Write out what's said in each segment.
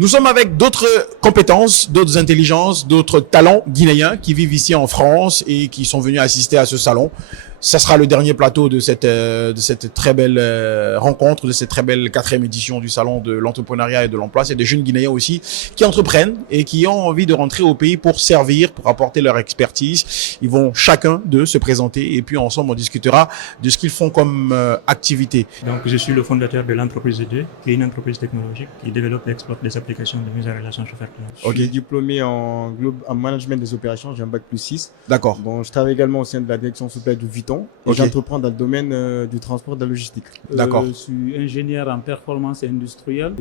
Nous sommes avec d'autres compétences, d'autres intelligences, d'autres talents guinéens qui vivent ici en France et qui sont venus assister à ce salon. Ça sera le dernier plateau de cette très belle rencontre, de cette très belle 4e édition du salon de l'entrepreneuriat et de l'emploi. C'est des jeunes Guinéens aussi qui entreprennent et qui ont envie de rentrer au pays pour servir, pour apporter leur expertise. Ils vont chacun d'eux se présenter et puis ensemble on discutera de ce qu'ils font comme activité. Donc je suis le fondateur de l'entreprise ED, qui est une entreprise technologique qui développe et exploite des applications de mise en relation chauffeur-client. Je suis diplômé en management des opérations, j'ai un bac plus 6. D'accord. Bon, je travaille également au sein de la direction supply de Vuitton. Et j'entreprends dans le domaine du transport et de la logistique. D'accord. Je suis ingénieur en performance industrielle.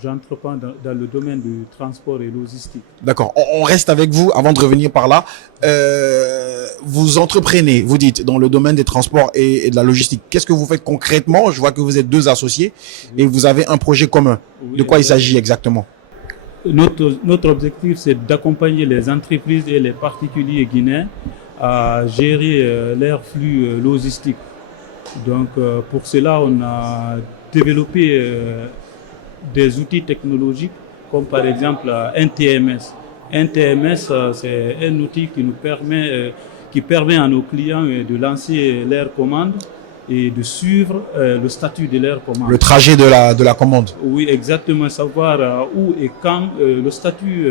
J'entreprends dans le domaine du transport et logistique. D'accord. On reste avec vous avant de revenir par là. Vous entreprenez, vous dites, dans le domaine des transports et de la logistique. Qu'est-ce que vous faites concrètement? Je vois que vous êtes 2 associés et vous avez un projet commun. De quoi il s'agit exactement? Notre objectif, c'est d'accompagner les entreprises et les particuliers guinéens à gérer leur flux logistique. Donc, pour cela, on a développé des outils technologiques comme par exemple un TMS. Un TMS, c'est un outil qui permet à nos clients de lancer leurs commandes et de suivre le statut de leur commande. Le trajet de la commande. Oui, exactement, savoir où et quand le statut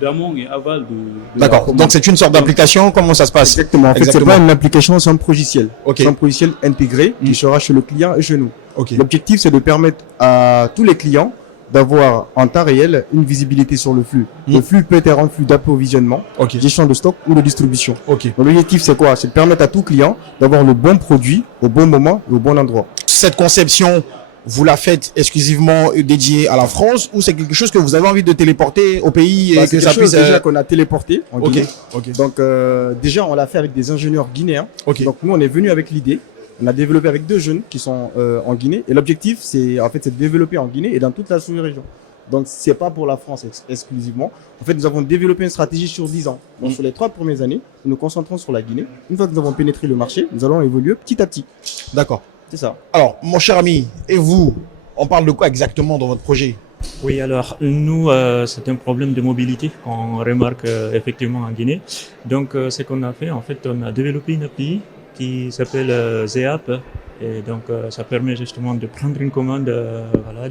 d'amont et aval de la D'accord. commande. Donc c'est une sorte d'application. Comment ça se passe? Exactement. En fait, c'est pas une application, c'est un logiciel. Ok. C'est un logiciel intégré qui sera chez le client et chez nous. Ok. L'objectif, c'est de permettre à tous les clients d'avoir en temps réel une visibilité sur le flux. Le flux peut être un flux d'approvisionnement, gestion de stock ou de distribution. Ok. Donc, l'objectif, c'est quoi? C'est de permettre à tout client d'avoir le bon produit au bon moment et au bon endroit. Cette conception, vous la faites exclusivement dédiée à la France ou c'est quelque chose que vous avez envie de téléporter au pays et C'est que quelque ça puisse chose déjà qu'on a téléporté en Guinée. Ok. Donc déjà, on l'a fait avec des ingénieurs guinéens. Ok. Donc nous, on est venu avec l'idée. On a développé avec 2 jeunes qui sont en Guinée. Et l'objectif, c'est de développer en Guinée et dans toute la sous-région. Donc, c'est pas pour la France exclusivement. En fait, nous avons développé une stratégie sur 10 ans. Donc, sur les 3 premières années, nous nous concentrons sur la Guinée. Une fois que nous avons pénétré le marché, nous allons évoluer petit à petit. D'accord. C'est ça. Alors, mon cher ami, et vous, on parle de quoi exactement dans votre projet? Oui, alors nous, c'est un problème de mobilité qu'on remarque effectivement en Guinée. Donc, ce qu'on a fait, en fait, on a développé une API qui s'appelle ZEAP. Et donc, ça permet justement de prendre une commande, voilà,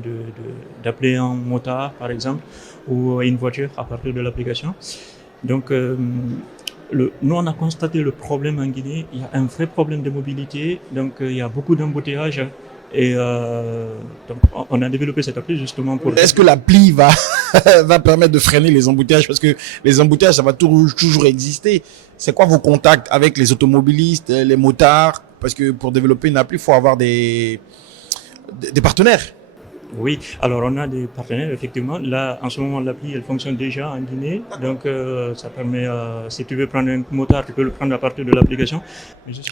d'appeler un motard, par exemple, ou une voiture à partir de l'application. Donc, nous, on a constaté le problème en Guinée. Il y a un vrai problème de mobilité. Donc, il y a beaucoup d'embouteillages. Et donc, on a développé cette appli justement pour... Est-ce que l'appli va permettre de freiner les embouteillages? Parce que les embouteillages, ça va toujours exister. C'est quoi vos contacts avec les automobilistes, les motards? Parce que pour développer une appli, il faut avoir des partenaires. Oui, alors on a des partenaires, effectivement. Là, en ce moment, l'appli, elle fonctionne déjà en Guinée. Donc, ça permet, si tu veux prendre un motard, tu peux le prendre à partir de l'application.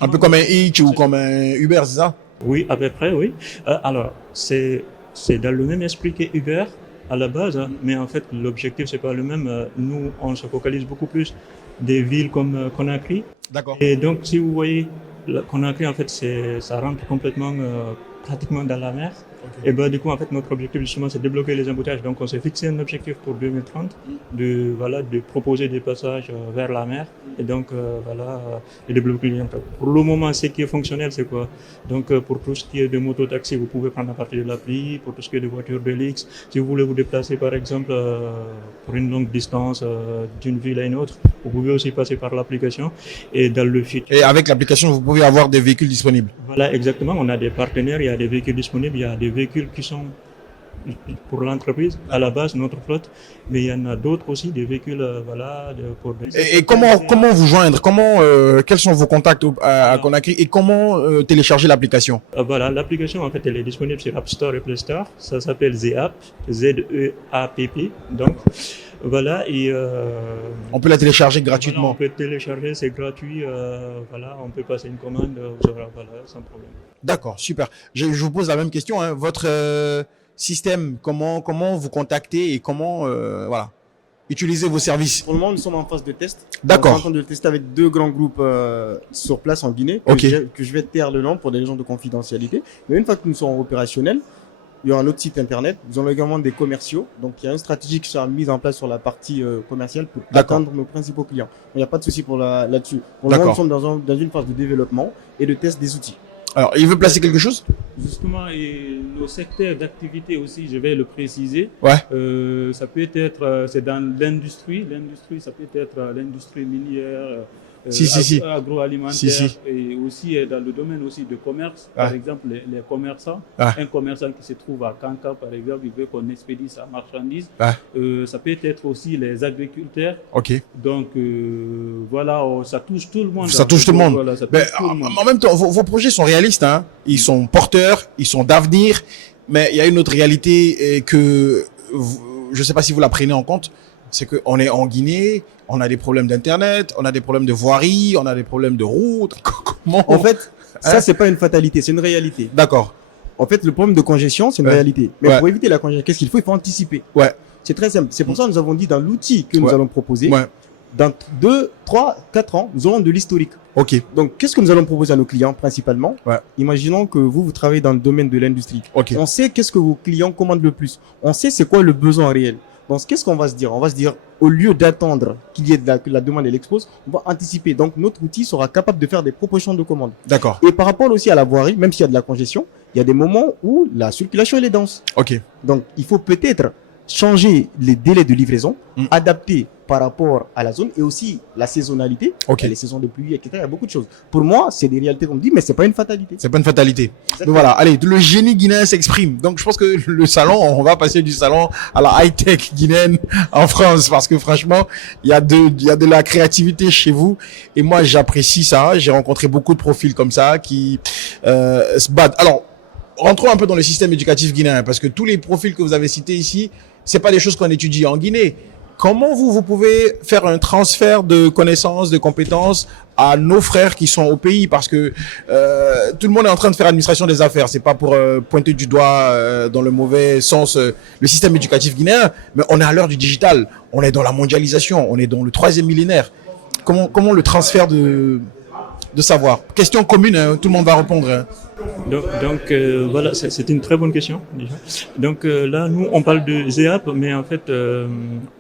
Un peu comme un Hitch ou comme un Uber, c'est ça? Oui, à peu près, oui. Alors, c'est dans le même esprit que Uber à la base, hein, mais en fait, l'objectif, c'est pas le même. Nous, on se focalise beaucoup plus des villes comme Conakry. D'accord. Et donc, si vous voyez, Conakry, en fait, ça rentre complètement, pratiquement dans la mer. Et ben, du coup, en fait, notre objectif, justement, c'est de débloquer les embouteillages. Donc, on s'est fixé un objectif pour 2030 de proposer des passages vers la mer. Et donc, de développer les embouteillages. Pour le moment, ce qui est fonctionnel, c'est quoi? Donc, pour tout ce qui est de moto-taxi, vous pouvez prendre à partir de l'appli. Pour tout ce qui est de voitures de luxe, si vous voulez vous déplacer, par exemple, pour une longue distance d'une ville à une autre, vous pouvez aussi passer par l'application. Et dans le futur. Et avec l'application, vous pouvez avoir des véhicules disponibles. Voilà, exactement. On a des partenaires, il y a des véhicules disponibles, il y a des véhicules qui sont pour l'entreprise, à la base, notre flotte, mais il y en a d'autres aussi, des véhicules, pour... Et comment vous joindre? Quels sont vos contacts à Conakry et comment télécharger l'application? Voilà, l'application, en fait, elle est disponible sur App Store et Play Store. Ça s'appelle ZEAP, Z-E-A-P-P, donc... Voilà, et on peut la télécharger gratuitement. Voilà, on peut télécharger, c'est gratuit. On peut passer une commande, sans problème. D'accord, super. Je vous pose la même question. Hein. Votre système, comment vous contactez et comment utiliser vos services? Pour le moment, nous sommes en phase de test. D'accord. On est en train de le tester avec 2 grands groupes sur place en Guinée. Que je vais taire le nom pour des raisons de confidentialité. Mais une fois que nous serons opérationnels, il y aura un autre site internet. Nous avons également des commerciaux. Donc, il y a une stratégie qui sera mise en place sur la partie commerciale pour atteindre nos principaux clients. Il n'y a pas de souci là-dessus. Pour le moment, nous sommes dans une phase de développement et de test des outils. Alors, il veut placer quelque chose? Justement, et le secteur d'activité aussi, je vais le préciser. Ouais. Ça peut être, c'est dans l'industrie. L'industrie, ça peut être l'industrie minière, agroalimentaire, et aussi dans le domaine aussi de commerce. Par exemple, les commerçants. Un commerçant qui se trouve à Kanka, par exemple, il veut qu'on expédie sa marchandise. Ça peut être aussi les agriculteurs. Ok. Donc voilà, ça touche tout le monde. Ça touche tout le monde. Voilà, ça touche tout le monde. En même temps, vos projets sont réalistes, hein. Ils sont porteurs, ils sont d'avenir, mais il y a une autre réalité que je ne sais pas si vous la prenez en compte, c'est qu'on est en Guinée, on a des problèmes d'internet, on a des problèmes de voirie, on a des problèmes de route. Comment En fait, ça c'est pas une fatalité, c'est une réalité. D'accord. En fait, le problème de congestion, c'est une réalité. Mais pour éviter la congestion, qu'est-ce qu'il faut? Il faut anticiper. Ouais. C'est très simple. C'est pour ça que nous avons dit dans l'outil que nous allons proposer, dans 2, 3, 4 ans, nous aurons de l'historique. Ok. Donc, qu'est-ce que nous allons proposer à nos clients principalement? Imaginons que vous travaillez dans le domaine de l'industrie. On sait qu'est-ce que vos clients commandent le plus. On sait c'est quoi le besoin réel. Donc, qu'est-ce qu'on va se dire? On va se dire, au lieu d'attendre qu'il y ait que la demande et l'expose, on va anticiper. Donc, notre outil sera capable de faire des propositions de commandes. D'accord. Et par rapport aussi à la voirie, même s'il y a de la congestion, il y a des moments où la circulation elle est dense. Ok. Donc, il faut peut-être changer les délais de livraison, adapter par rapport à la zone et aussi la saisonnalité, les saisons de pluie, etc. Il y a beaucoup de choses. Pour moi, c'est des réalités qu'on me dit, mais c'est pas une fatalité. C'est pas une fatalité. Donc voilà, allez, le génie guinéen s'exprime. Donc je pense que le salon, on va passer du salon à la high-tech guinéenne en France, parce que franchement, il y a de la créativité chez vous, et moi j'apprécie ça. J'ai rencontré beaucoup de profils comme ça qui se battent. Alors, rentrons un peu dans le système éducatif guinéen, parce que tous les profils que vous avez cités ici, c'est pas des choses qu'on étudie en Guinée. Comment vous pouvez faire un transfert de connaissances, de compétences à nos frères qui sont au pays? Parce que tout le monde est en train de faire administration des affaires. C'est pas pour pointer du doigt dans le mauvais sens le système éducatif guinéen, mais on est à l'heure du digital. On est dans la mondialisation. On est dans le 3e millénaire. Comment le transfert de savoir? Question commune, hein, tout le monde va répondre. Hein. Donc voilà, c'est une très bonne question déjà. Donc là, nous, on parle de ZEAP, mais en fait,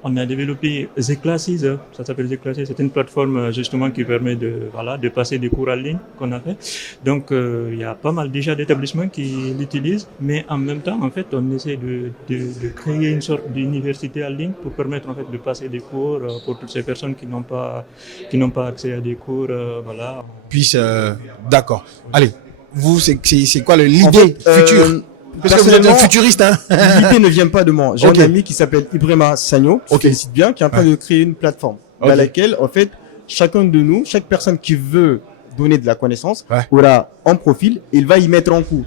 on a développé Zclasses, ça s'appelle Zclasses, c'est une plateforme justement qui permet de passer des cours en ligne qu'on a fait. Donc il y a pas mal déjà d'établissements qui l'utilisent, mais en même temps, en fait, on essaie de créer une sorte d'université en ligne pour permettre en fait de passer des cours pour toutes ces personnes qui n'ont pas accès à des cours, voilà. Puis d'accord. Allez. Vous, c'est quoi l'idée future? Parce que vous êtes un futuriste, hein. L'idée ne vient pas de moi. J'ai un ami qui s'appelle Ibrahima Sagno, qui félicite bien, qui est en train de créer une plateforme dans laquelle, en fait, chacun de nous, chaque personne qui veut donner de la connaissance, aura un profil et il va y mettre en cours.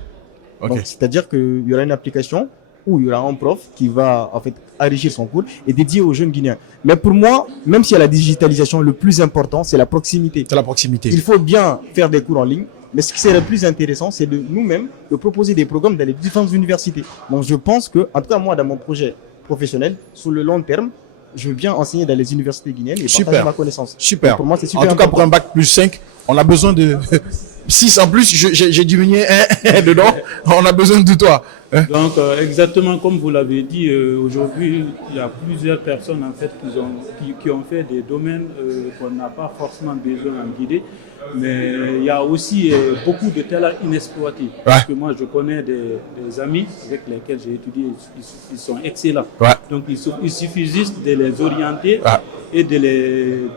Donc, c'est-à-dire qu'il y aura une application où il y aura un prof qui va, en fait, enrichir son cours et dédié aux jeunes Guinéens. Mais pour moi, même s'il y a la digitalisation, le plus important, c'est la proximité. C'est la proximité. Il faut bien faire des cours en ligne. Mais ce qui serait le plus intéressant, c'est de nous-mêmes de proposer des programmes dans les différentes universités. Donc je pense que, en tout cas moi, dans mon projet professionnel, sur le long terme, je veux bien enseigner dans les universités guinéennes et partager ma connaissance. Super. Donc, pour moi, c'est super en tout important. cas, pour un bac plus 5, on a besoin de 6 en plus. J'ai diminué un dedans. On a besoin de toi. Donc exactement comme vous l'avez dit, aujourd'hui, il y a plusieurs personnes en fait qui ont fait des domaines qu'on n'a pas forcément besoin en Guinée. Mais il y a aussi beaucoup de talents inexploités. Parce que moi, je connais des amis avec lesquels j'ai étudié, ils sont excellents. Donc, il suffit juste de les orienter et de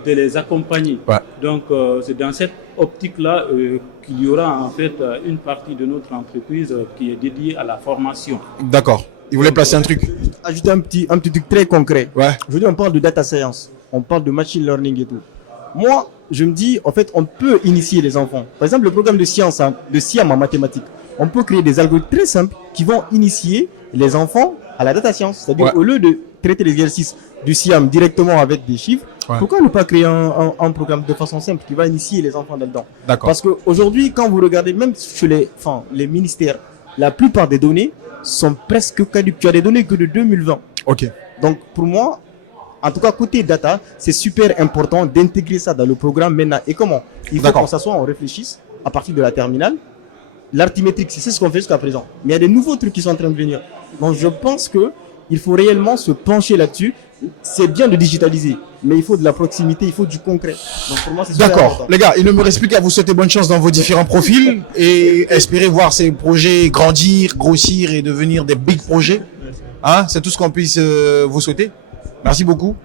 les accompagner. Donc, c'est dans cette optique-là qu'il y aura en fait une partie de notre entreprise qui est dédiée à la formation. D'accord. Il voulait placer un truc. Ajouter un petit truc très concret. Aujourd'hui, on parle de data science, on parle de machine learning et tout. Moi, je me dis, en fait, on peut initier les enfants. Par exemple, le programme de science, de SIAM en mathématiques, on peut créer des algorithmes très simples qui vont initier les enfants à la data science. C'est-à-dire, au lieu de traiter l'exercice du SIAM directement avec des chiffres, pourquoi ne pas créer un programme de façon simple qui va initier les enfants là-dedans? Parce qu'aujourd'hui, quand vous regardez, même chez les ministères, la plupart des données sont presque caduques. Tu as des données que de 2020. Donc, pour moi, en tout cas, côté data, c'est super important d'intégrer ça dans le programme maintenant. Et comment? Il faut qu'on s'assoie, on réfléchisse à partir de la terminale. l'artimétrique, c'est ce qu'on fait jusqu'à présent. Mais il y a des nouveaux trucs qui sont en train de venir. Donc je pense que il faut réellement se pencher là-dessus. C'est bien de digitaliser, mais il faut de la proximité, il faut du concret. Donc pour moi, c'est super D'accord. important. Les gars, il ne me reste plus qu'à vous souhaiter bonne chance dans vos différents profils et espérer voir ces projets grandir, grossir et devenir des big projets. Hein, c'est tout ce qu'on puisse vous souhaiter. Merci beaucoup.